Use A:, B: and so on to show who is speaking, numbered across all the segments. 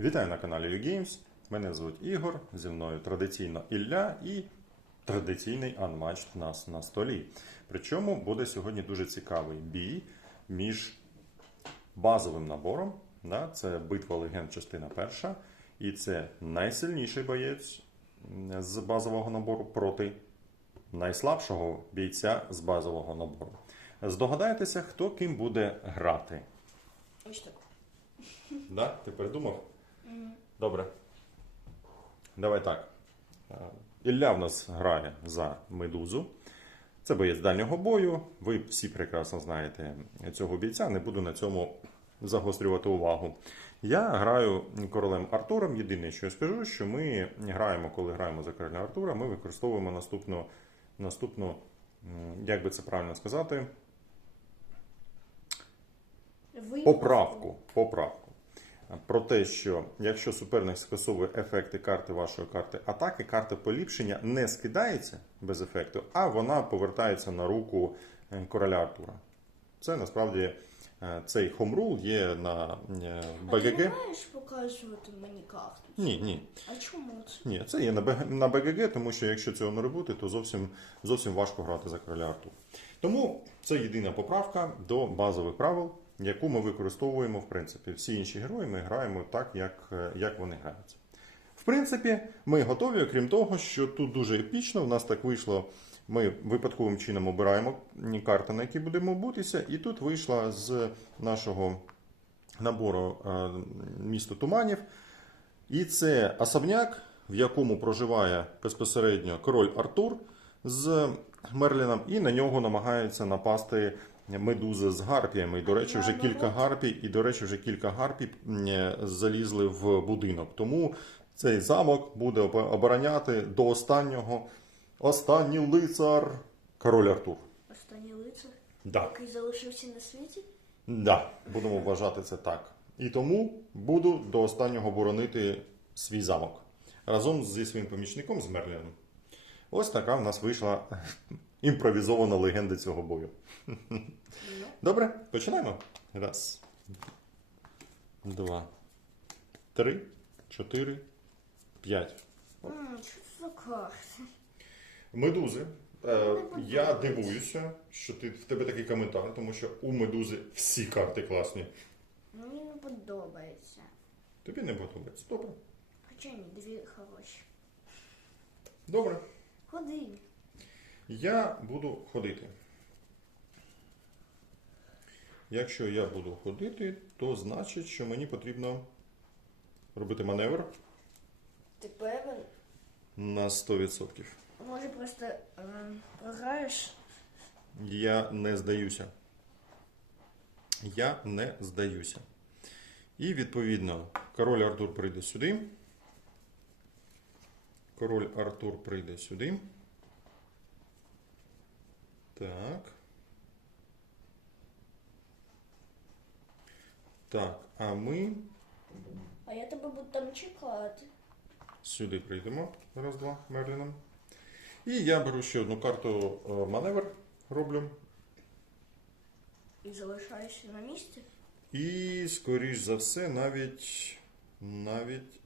A: Вітаю на каналі UGames. Мене звуть Ігор. Зі мною традиційно Ілля і традиційний анматч нас на столі. Причому буде сьогодні дуже цікавий бій між базовим набором. Да, це битва легенд, частина перша. І це найсильніший боєць з базового набору проти найслабшого бійця з базового набору. Здогадайтеся, хто ким буде грати.
B: Ось так.
A: Да? Ти передумав? Добре. Давай так. Е, Ілля в нас грає за медузу. Це боєць дальнього бою. Ви всі прекрасно знаєте цього бійця. Не буду на цьому загострювати увагу. Я граю королем Артуром. Єдине, що я скажу, що ми граємо, коли граємо за короля Артура, ми використовуємо наступну, наступну як би це правильно сказати, Поправку. Поправку. Про те, що якщо суперник скасовує ефекти карти вашої карти атаки, карта поліпшення не скидається без ефекту, а вона повертається на руку е, короля Артура. Це насправді е, цей хомрул є на е,
B: А ти не маєш показувати мені карту?
A: Ні, ні.
B: А чому це?
A: Ні, це є на БГГ, тому що якщо цього не робити, то зовсім, зовсім важко грати за короля Артура. Тому це єдина поправка до базових правил, яку ми використовуємо в принципі. Всі інші герої ми граємо так, як, е, як вони граються. В принципі, ми готові, окрім того, що тут дуже епічно. У нас так вийшло. Ми випадковим чином обираємо карти, на які будемо бутися, і тут вийшла з нашого набору е, місто Туманів. І це особняк, в якому проживає безпосередньо король Артур з Мерліном, і на нього намагаються напасти медузи з гарпіями. І, до речі, вже кілька гарпій, і, до речі, вже кілька гарпій залізли в будинок. Тому цей замок буде обороняти до останнього останній лицар король Артур.
B: Останній лицар,
A: Да.
B: який залишився на світі?
A: Да, будемо вважати це так. І тому буду до останнього боронити свій замок разом зі своїм помічником з Мерліном. Ось така в нас вийшла імпровізована легенда цього бою.
B: Ну.
A: Добре, починаємо. Раз, два, три, чотири, п'ять. Медузи. Е, я дивуюся, що ти в тебе такий коментар, тому що у медузи всі карти класні.
B: Мені не подобається.
A: Тобі не подобається. Добре.
B: Хоча ні, дві хороші.
A: Добре.
B: Ходи.
A: Я буду ходити. Якщо я буду ходити, то значить, що мені потрібно робити маневр
B: Ти певен?
A: на 100%.
B: Може просто е, програєш?
A: Я не здаюся. Я не здаюся. І відповідно, король Артур прийде сюди. Король Артур прийде сюди. Так. Так, а ми
B: А я тебе буду там чекати.
A: сюди прийдемо. Раз, два, Мерліном. І я беру ще одну карту е, маневр роблю.
B: І залишаєшся на місці?
A: І, скоріш за все, навіть, навіть,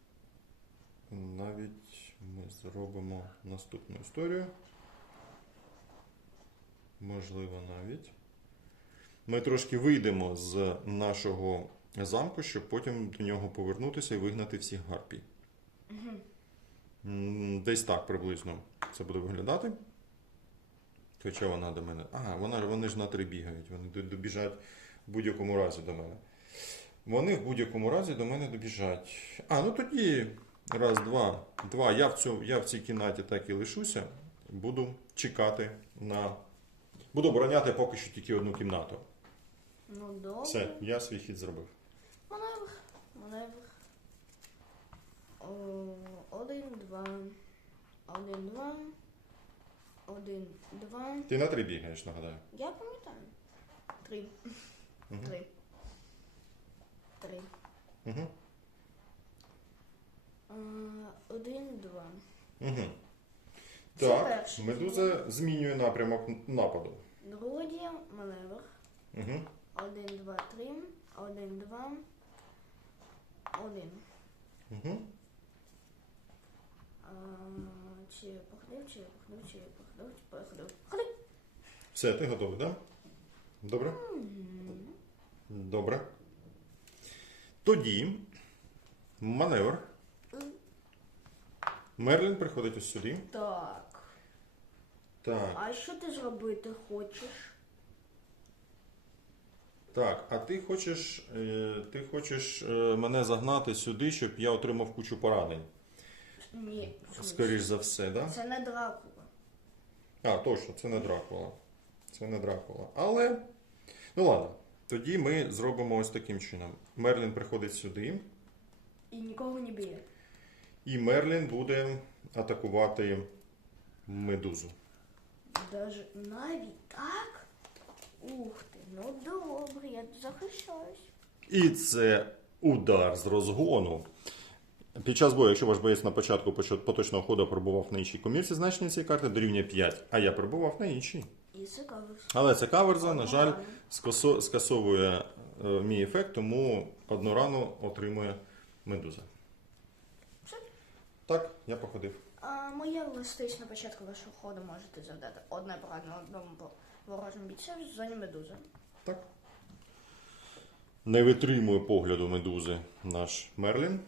A: навіть ми зробимо наступну історію. Можливо, навіть. Ми трошки вийдемо з нашого замку, щоб потім до нього повернутися і вигнати всіх гарпій. М, Десь так приблизно це буде виглядати. Хоча вона до мене. Ага, вона, вони ж на три бігають, вони добіжать в будь-якому разі до мене. Вони в будь-якому разі до мене добіжать. А, ну тоді раз, два, два. Я в, цю, я в цій кімнаті так і лишуся. Буду чекати на. Буду обороняти поки що тільки одну кімнату.
B: Ну добре.
A: Все, я свій хід зробив.
B: Маневр. Маневр. О, Один, два. Один, два. Один, два.
A: Ти на три бігаєш, нагадаю.
B: Я пам'ятаю. Три.
A: Мгм.
B: Три. Три.
A: Угу.
B: А, один, два.
A: Угу.
B: Це
A: Так,
B: перший
A: медуза змінює напрямок нападу.
B: Другий маневр.
A: Угу.
B: Один, два, три. Один, два. Один.
A: Угу.
B: А, чи походив, чи походив, чи походив, чи походив. Ходи.
A: Все, ти готовий, так? Да? Добре? Добре. Тоді маневр. Мерлін приходить ось сюди.
B: Так.
A: Так,
B: А що ти зробити хочеш?
A: так. А ти хочеш, е, ти хочеш е, мене загнати сюди, щоб я отримав кучу поранень.
B: Ні. в смислі?
A: Скоріш за все, да?
B: Це не Дракула.
A: А, точно, це не Дракула. Це не Дракула. Але. Ну ладно. Тоді ми зробимо ось таким чином. Мерлін приходить сюди,
B: І нікого не б'є.
A: і Мерлін буде атакувати медузу.
B: Даже навіть так? Ух ти, ну добре, я захищаюсь.
A: І це удар з розгону. Під час бою, якщо ваш боєць на початку поточного ходу перебував на іншій комірці, значення цієї карти дорівнює 5, а я перебував на іншій.
B: І цікавився.
A: Але це каверза, на жаль, скасо- скасовує е, мій ефект, тому одну рану отримує медуза.
B: Все.
A: Так, я походив.
B: А моя властивість на початку вашого ходу можете завдати одне поранення одному ворожому бійцю в зоні медузи.
A: Так. Не витримує погляду медузи наш Мерлін.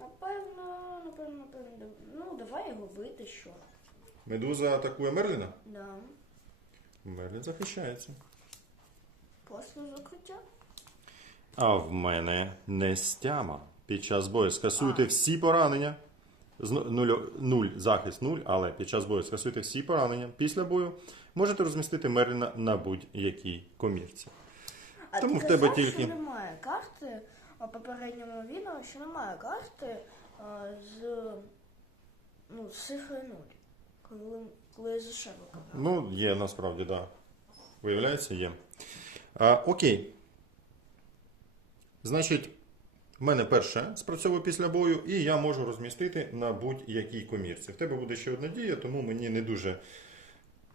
B: Напевно, напевно, напевно. Ну, давай його бити, що.
A: Медуза атакує Мерліна.
B: Да.
A: Мерлін захищається.
B: Просто закриття.
A: А в мене нестяма. Під час бою скасуйте всі поранення. З ну- нуль, нуль захист нуль, але під час бою скасуйте всі поранення. Після бою можете розмістити Мерліна на будь-якій комірці.
B: А
A: Тому
B: ти
A: в тебе
B: казав,
A: тільки-
B: що немає карти у попередньому відео, що немає карти а, з, ну, з цифрою 0. Коли, коли я за казав.
A: Ну, є насправді, так. Да. Виявляється, є. А, окей. Значить, в мене перше спрацьовує після бою, і я можу розмістити на будь-якій комірці. В тебе буде ще одна дія, тому мені не дуже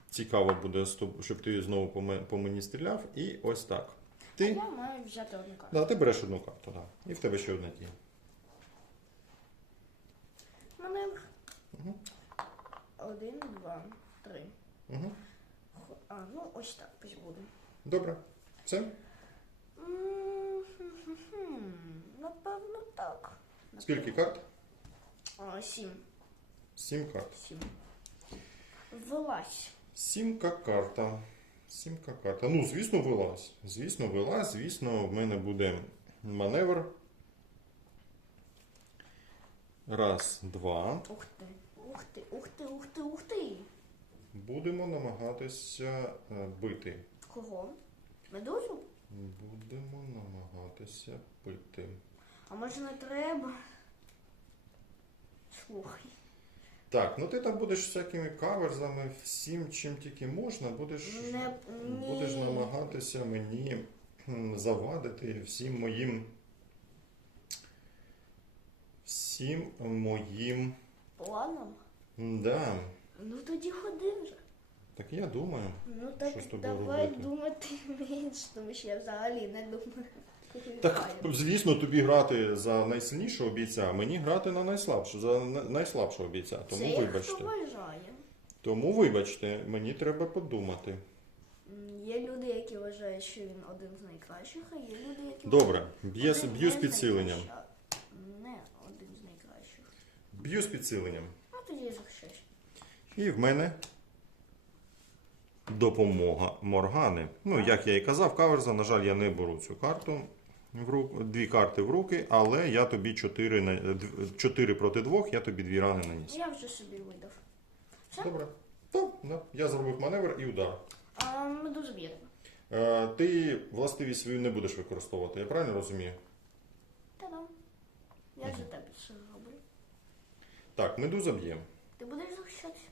A: цікаво буде, щоб ти знову по мені стріляв. І ось так.
B: А я маю взяти одну карту.
A: да, ти береш одну карту, да. і в тебе ще одна дія.
B: Маневр. Один, два, три.
A: Угу.
B: А, ну ось так пусть буде.
A: Добре. Все?
B: Хм-хм-хм. Напевно, так.
A: Скільки карт?
B: А, сім.
A: Сім карт.
B: Сім. Вилазь.
A: Сімка карта. Сімка карта. Ну, звісно, вилазь. Звісно, вилазь. Звісно, в мене буде маневр. Раз, два.
B: Ух ти, ух ти, ух ти, ух ти, ух ти.
A: Будемо намагатися е, бити.
B: Кого? Медузу?
A: Будемо намагатися бити.
B: А може не треба? Слухай.
A: Так, ну ти там будеш всякими каверзами, всім, чим тільки можна, будеш,
B: Не,
A: будеш намагатися мені завадити всім моїм. Всім моїм.
B: Планом?
A: Да.
B: Ну тоді ходи вже.
A: Так я думаю.
B: Ну так
A: Що з тобою
B: давай
A: робити?
B: думати менше, тому що я взагалі не думаю.
A: Так, звісно, тобі грати за найсильнішого бійця, а мені грати на найслабшого, за найслабшого бійця. Тому
B: Це як
A: вибачте.
B: хто бажає.
A: Тому вибачте, мені треба подумати.
B: М, Є люди, які вважають, що він один з найкращих, а є люди, які
A: Добре, б'є,
B: один
A: б'ю
B: не
A: з підсиленням.
B: найкраща. Не один з найкращих.
A: Б'ю з підсиленням.
B: Ну тоді я захищаюсь.
A: І в мене допомога Моргани. Ну, як я і казав, каверза, на жаль, я не беру цю карту. В рук, дві карти в руки, але я тобі 4, на, 4 проти 2, я тобі дві рани наніс.
B: Я вже собі видав. Все?
A: Добре. Так, да. я зробив маневр і удар.
B: А медузу б'є.
A: Е, ти властивість свою не будеш використовувати, я правильно розумію?
B: Та-дам. Я за тебе все зроблю.
A: Так, медуза б'є.
B: Ти будеш захищатися?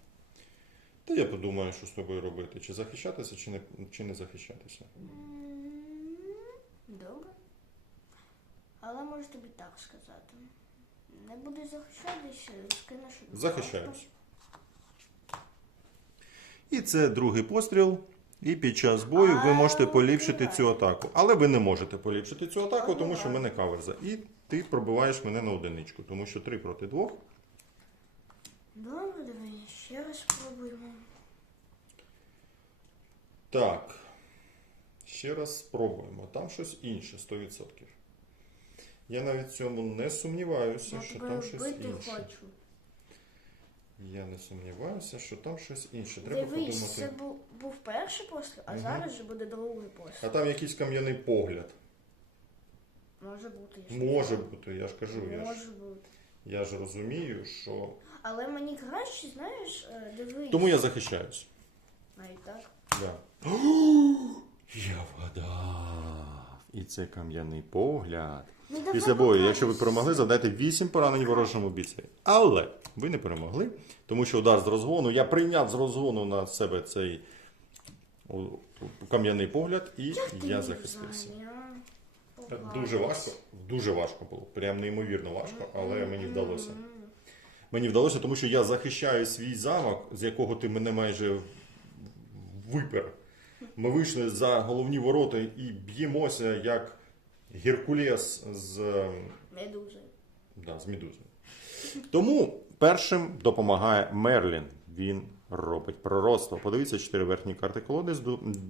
A: Та я подумаю, що з тобою робити. Чи захищатися, чи не, чи не захищатися.
B: М, Добре. Але можу тобі так сказати. Не будеш захищатися, скинеш.
A: Захищаюсь. І це другий постріл. І під час бою ви можете поліпшити цю атаку. Але ви не можете поліпшити цю атаку, тому що в мене каверза. І ти пробиваєш мене на одиничку, тому що 3 проти 2.
B: Добре, давай ще раз спробуємо.
A: Так. Ще раз спробуємо. Там щось інше, 100%. Я навіть в цьому не сумніваюся,
B: Я
A: що там щось інше.
B: хочу.
A: Я не сумніваюся, що там щось інше. Треба
B: Дивись, це
A: подумати.
B: був, був перший постріл, а
A: Мгм.
B: зараз же буде другий
A: А там якийсь кам'яний погляд.
B: Може бути. я
A: Може бути, я ж кажу,
B: знаю.
A: я ж,
B: Може бути.
A: я ж розумію, що.
B: Але мені краще, знаєш, е, дивись.
A: Тому я захищаюсь.
B: Навіть так.
A: Да. Це кам'яний погляд.
B: Ну,
A: Після бою, якщо ви перемогли, завдайте 8 поранень ворожому бійцеві. Але ви не перемогли, тому що удар з розгону, я прийняв з розгону на себе цей кам'яний погляд, і
B: Як
A: я захистився.
B: Поганий.
A: Дуже важко, дуже важко було. Прям неймовірно важко, але мені вдалося. Мені вдалося, тому що я захищаю свій замок, з якого ти мене майже випер. Ми вийшли за головні ворота і б'ємося як Геркулес з,
B: Медузи.
A: да, з Медузою. Тому першим допомагає Мерлін. Він робить пророцтво. Подивіться чотири верхні карти колоди.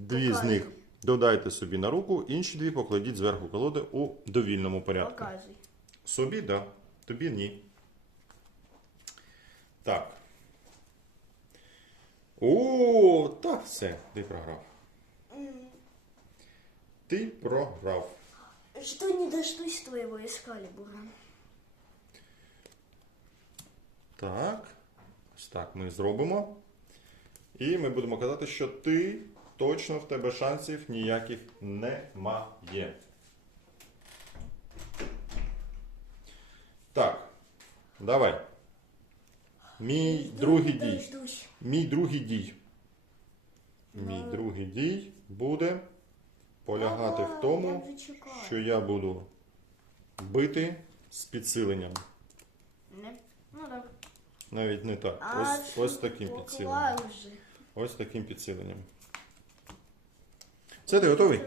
A: Дві з них додайте собі на руку, інші дві покладіть зверху колоди у довільному порядку.
B: Показуй.
A: Собі, да. Тобі ні. Так. О, так, все, ти програв. Ти програв.
B: Жду не дождусь твоего эскалибура.
A: Так. Ось так ми зробимо. І ми будемо казати, що ти точно в тебе шансів ніяких немає. Так. Давай. Мій другий дій. Мій другий дій. Мій
B: Ну.
A: другий дій буде полягати в тому, що я буду бити з підсиленням.
B: Ну добре.
A: Навіть не так. Ось, ось таким підсиленням. Ось таким підсиленням. Це ти готовий?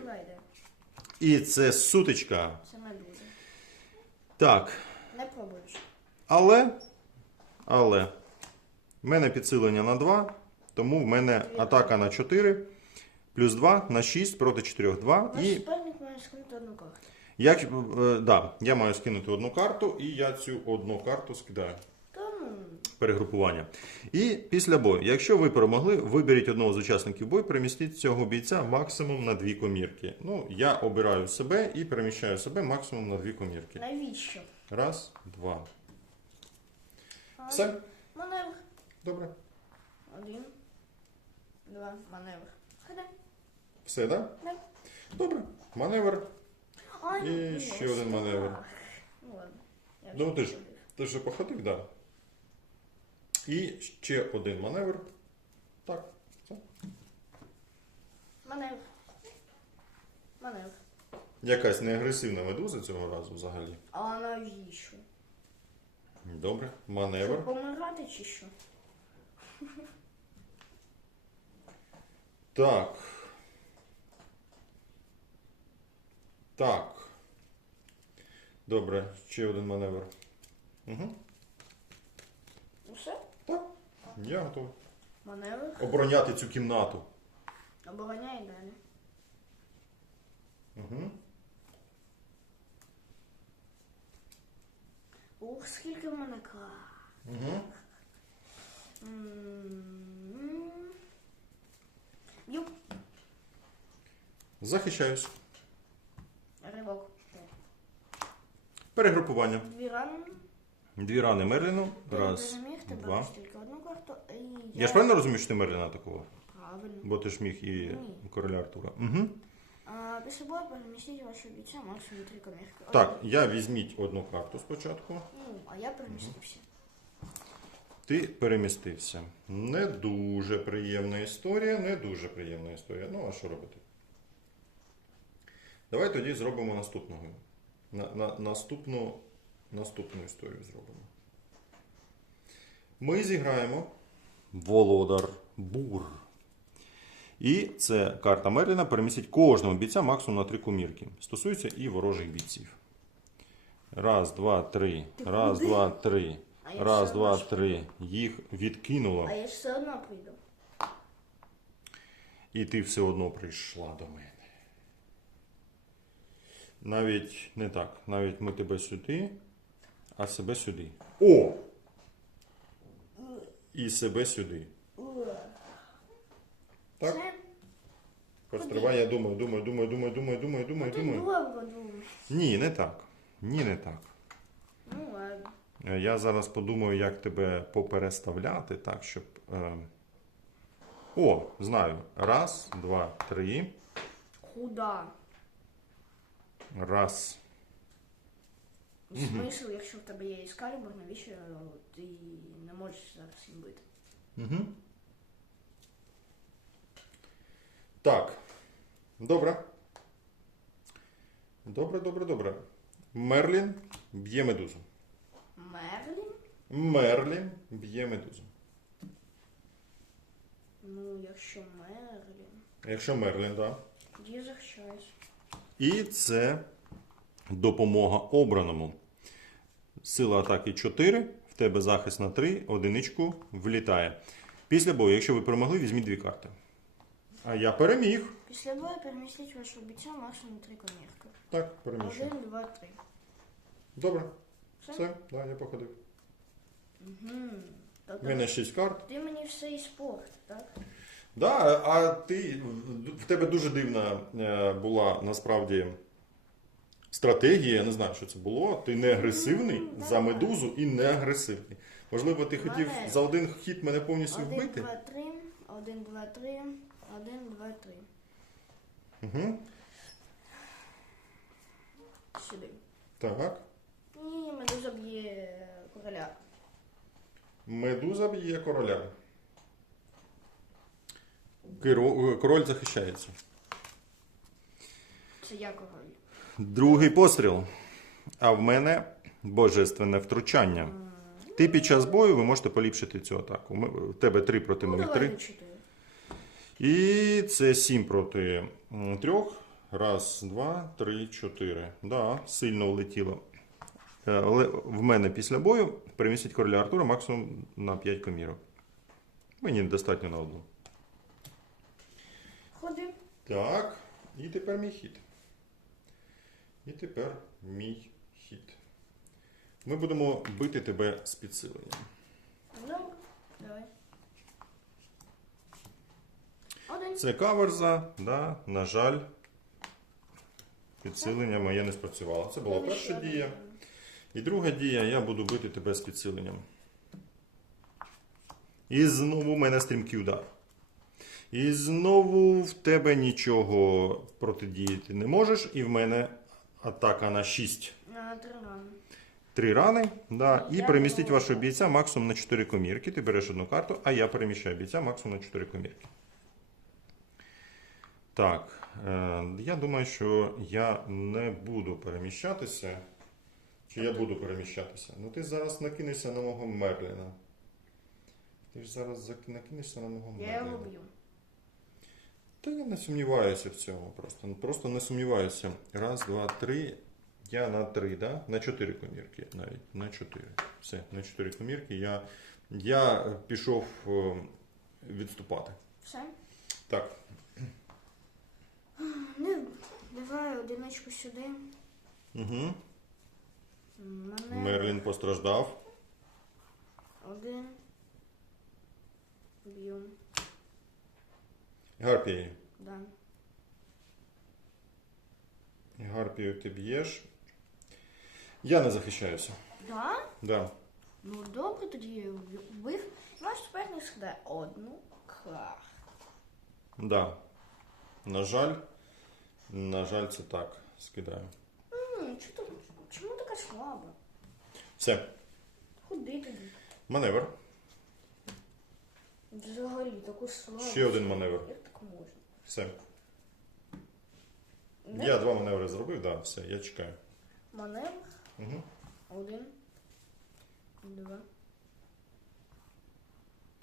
A: І це сутичка.
B: Це медуза.
A: Так.
B: Не пробуєш.
A: Але. Але. В мене підсилення на 2, тому в мене атака на 4, плюс 2 на 6 проти 4, 2.
B: Наш
A: І
B: суперник має скинути одну карту.
A: Як, е, да, я маю скинути одну карту, і я цю одну карту скидаю.
B: Тому
A: Перегрупування. І після бою, якщо ви перемогли, виберіть одного з учасників бою, перемістіть цього бійця максимум на дві комірки. Ну, я обираю себе і переміщаю себе максимум на дві комірки.
B: навіщо?
A: Раз, два.
B: А,
A: Все?
B: Маневр.
A: Добре.
B: Один. Два. Маневр. Ходи.
A: Все, так?
B: Да.
A: Добре. Маневр. І ще один маневр.
B: Ну.
A: Ну,
B: вже
A: ти ж, ти ж походив, так. Да. І ще один маневр. Так. Все.
B: Маневр. Маневр.
A: Якась неагресивна медуза цього разу взагалі.
B: А навіщо?
A: Добре.
B: Щоб
A: Маневр.
B: помирати чи що?
A: Так. Так. Добре, ще один маневр. Угу.
B: Усе?
A: Так. Я готовий.
B: Маневр.
A: Обороняти цю кімнату.
B: Обороняй далі.
A: Угу.
B: Ух, скільки в мене карт.
A: Угу.
B: М. Б'ю.
A: Захищаюсь.
B: Ривок.
A: Перегрупування.
B: Дві рани.
A: Дві рани Мерліну.
B: Ти
A: Раз,
B: переміг, ти
A: два.
B: береш тільки одну карту. І
A: Я ж правильно розумію, що ти Мерліна атакував?
B: Правильно.
A: Бо ти ж міг і
B: Ні.
A: короля Артура. Угу.
B: А, після бою перемістіть вашого бійця максимум три комірки.
A: Так, я візьміть одну карту спочатку.
B: Ну, а я перемістився.
A: Ти перемістився. Не дуже приємна історія, не дуже приємна історія. Ну, а що робити? Давай тоді зробимо наступного. На, на, наступну, наступну історію зробимо. Ми зіграємо Володар Бур. І це карта Мерліна перемістить кожного бійця максимум на три комірки. Стосується і ворожих бійців. Раз, два, три.
B: Ти
A: Раз,
B: куди?
A: два, три.
B: А я
A: Раз,
B: все
A: два,
B: одно
A: три. Їх відкинуло.
B: А я ж все одно прийду.
A: І ти все одно прийшла до мене. Навіть не так. Навіть ми тебе сюди, а себе сюди. О! І себе сюди. Так? Постривай, я думаю, думаю, думаю, думаю, думаю, думаю, думаю, думаю.
B: довго думаєш.
A: Ні, не так. Ні, не так.
B: Ну ладно.
A: Е, Я зараз подумаю, як тебе попереставляти, так, щоб. Е... О, знаю. Раз, два, три.
B: Куда?
A: Раз.
B: Смисл, якщо в тебе є іскалібр, навіщо ти не можеш зараз їм бити?
A: Угу. Так. Добре. Добре, добре, добре. Мерлін б'є медузу.
B: Мерлін?
A: Мерлін б'є медузу.
B: Ну, якщо Мерлін.
A: Якщо Мерлін, так.
B: Тоді захищаюсь.
A: І це допомога обраному. Сила атаки 4, в тебе захист на 3, одиничку влітає. Після бою, якщо ви перемогли, візьміть дві карти. А я переміг.
B: Після бою перемістіть вашого бійця максимум три комірки.
A: Так, переміщу.
B: Один, два, три.
A: Добре,
B: Все?
A: все, да, я походив.
B: Угу.
A: У мене 6 карт.
B: ти мені все і спорт, так?
A: Да, а ти в тебе дуже дивна е, була насправді стратегія. Я не знаю, що це було. Ти не агресивний
B: Ну,
A: за
B: да.
A: медузу і не агресивний. Можливо, ти хотів
B: Мене-
A: за один хід мене повністю
B: Один,
A: вбити.
B: два, три, один, два, три, один, два, три.
A: Угу.
B: Сюди.
A: Так.
B: І медуза б'є короля.
A: Медуза б'є короля. Киро- Король захищається.
B: Це я король.
A: Другий постріл. А в мене божественне втручання. Ти під час бою ви можете поліпшити цю атаку. Ми- В тебе три проти
B: Ну,
A: моїх
B: давай
A: три.
B: на чотири.
A: І це 7 проти м, трьох. Раз, два, три, чотири. Да, сильно влетіло. Е, Але в мене після бою перемістить короля Артура максимум на 5 комірок. Мені достатньо на одну.
B: Ходи.
A: Так, і тепер мій хід. І тепер мій хід. Ми будемо бити тебе з підсиленням.
B: Добре. Давай. Один.
A: Це каверза, да, на жаль, підсилення моє не спрацювало. Це була перша дія. І друга дія, я буду бити тебе з підсиленням. І знову в мене стрімкий удар. І знову в тебе нічого протидіяти не можеш, і в мене атака на 6.
B: На три рани.
A: Три рани, да, і перемістить вашого бійця максимум на 4 комірки. Ти береш одну карту, а я переміщаю бійця максимум на 4 комірки. Так, е, я думаю, що я не буду переміщатися. Чи я буду переміщатися? Ну ти зараз накинешся на мого Мерліна. Ти ж зараз накинешся на мого Мерліна.
B: Я його б'ю.
A: Та я не сумніваюся в цьому просто. Ну, Просто не сумніваюся. Раз, два, три. Я на три, да? На чотири комірки навіть. На чотири. Все, на чотири комірки. Я, я пішов е, відступати.
B: Все.
A: Так,
B: Ну, давай одиничку сюди.
A: угу.
B: Мене
A: Мерлін постраждав.
B: один. Б'ю.
A: Гарпії.
B: Да.
A: Гарпію ти б'єш. Я не захищаюся.
B: Да?
A: Да.
B: Ну добре, тоді я вбив-. Ваш суперник складає одну карту.
A: Да. На жаль, на жаль, це так. Скидаю.
B: М, чого ти- Чому така слаба?
A: Все.
B: Ходи тоді.
A: Маневр.
B: Взагалі таку слабу.
A: Ще один маневр.
B: Як так можна?
A: Все.
B: Не?
A: Я два маневри зробив, да, все, я чекаю.
B: Маневр.
A: Угу.
B: Один. Два.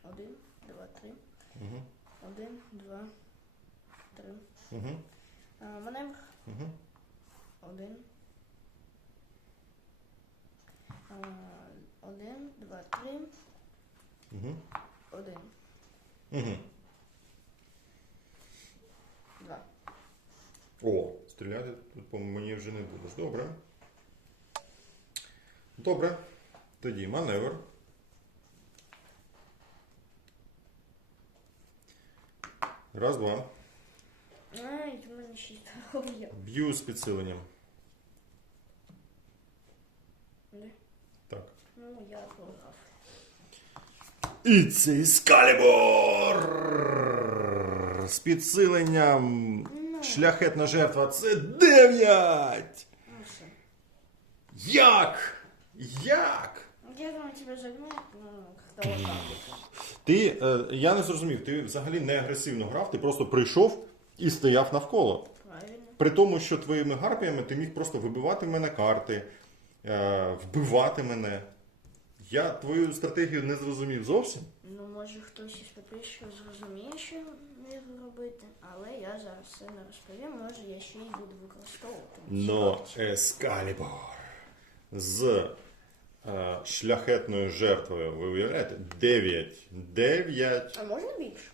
B: Один, два, три.
A: Угу.
B: Один, два, три.
A: Угу.
B: А, маневр.
A: Угу.
B: Один. А, один, два, три,
A: Угу.
B: один,
A: Угу.
B: два.
A: О, стріляти тут по мені вже не будеш. Добре. Добре. Тоді маневр. Раз, два.
B: Ай, в мене ще здоров'я.
A: Б'ю з підсиленням. Так.
B: Ну, я програв.
A: І це Іскалібор! З підсиленням шляхетна жертва це 9!
B: Ну.
A: Як? Як?
B: Я думаю, тебе загнать, ну.
A: Ти, е, я не зрозумів, ти взагалі не агресивно грав, ти просто прийшов і стояв навколо.
B: Правильно.
A: При тому, що твоїми гарпіями ти міг просто вибивати в мене карти, е, вбивати мене. Я твою стратегію не зрозумів зовсім.
B: Ну, може хтось із підписчиків зрозуміє, що міг робити, але я зараз все не розповім, може я ще й буду використовувати.
A: Но Ескалібор з е, шляхетною жертвою, ви уявляєте? 9. 9.
B: А можна більше?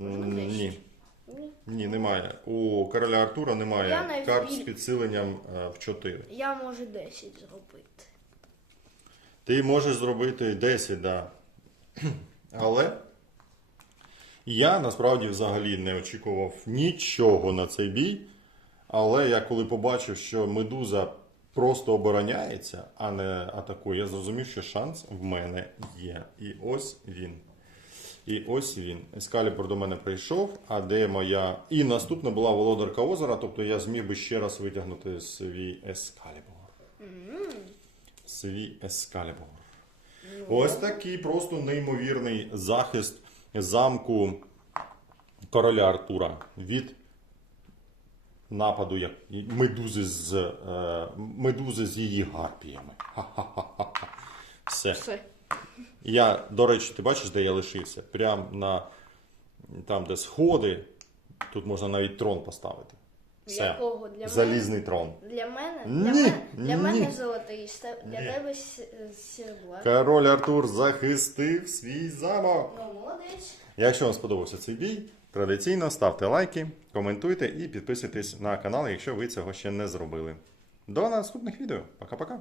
A: М, Ні.
B: Ні.
A: Ні, немає. У короля Артура
B: Я
A: немає
B: навіть
A: карт
B: біль-
A: з підсиленням е, в 4.
B: Я можу 10 зробити.
A: Ти можеш зробити 10, да. Але я насправді взагалі не очікував нічого на цей бій. Але я коли побачив, що медуза просто обороняється, а не атакує, я зрозумів, що шанс в мене є. І ось він. І ось він. Ескалібур до мене прийшов, а де моя. І наступна була володарка озера, тобто я зміг би ще раз витягнути свій ескалібур. Свій ескалібур. Ось такий просто неймовірний захист замку короля Артура від нападу як медузи з, е, медузи з її гарпіями. Все.
B: Все.
A: Я, до речі, ти бачиш, де я лишився? Прям на там, де сходи, тут можна навіть трон поставити.
B: Для кого? Для
A: Залізний трон.
B: Для мене? Для,
A: Ні,
B: мене, для
A: ні.
B: мене золотий, для
A: Ні.
B: тебе с-
A: Король Артур захистив свій замок.
B: Ну, молодець.
A: Якщо вам сподобався цей бій, традиційно ставте лайки, коментуйте і підписуйтесь на канал, якщо ви цього ще не зробили. До наступних відео. Пока-пока.